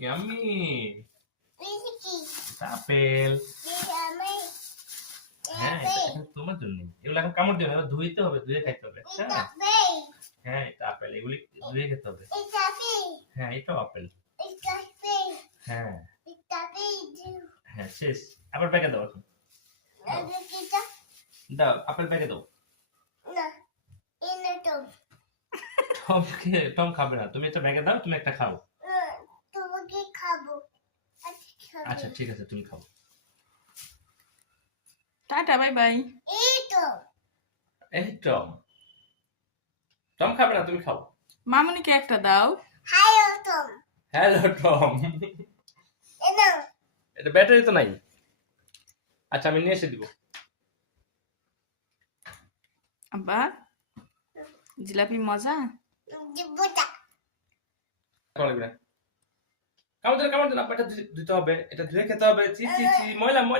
Yummy. Ini ki. Apple. Ini ame. হ্যাঁ, এটা তোমার জন্য। এগুলো এখন কামড় দিও না, এগুলো ধুইতে হবে, ধুয়ে খাইতে হবে। Ini হ্যাঁ, kafe. হ্যাঁ, এটা আপেল, এগুলি ধুয়ে খেতে হবে। Ini kafe. হ্যাঁ, এটাও আপেল। Ini kafe. হ্যাঁ, Ini kafe. হ্যাঁ, শেষ। আবার প্যাকে দাও এখন। Ada kita. দাও, আপেল প্যাকে দাও। Nah. Ini tuh. টম খাবে না, তুমি একটা ব্যাগে দাও, তুমি একটা খাও। তোমাকে খাবো। আচ্ছা ঠিক আছে, তুমি খাও। Tata, bye bye. এই তো এই টম, টম খাবে না, তুমি খাও। মামুনিকে একটা দাও। Hi Tom. Hello Tom. এনো এটা ব্যাটারি তো নাই। আচ্ছা, আমি নিয়ে এসে দিব। আব্বা, জিলাপি মজা। দিবটা। কামড় দিলে, কামড় দিলে, আপনারটা দিতে হবে, এটা ধুয়ে খেতে হবে। চি চি চি, ময়লা ময়লা।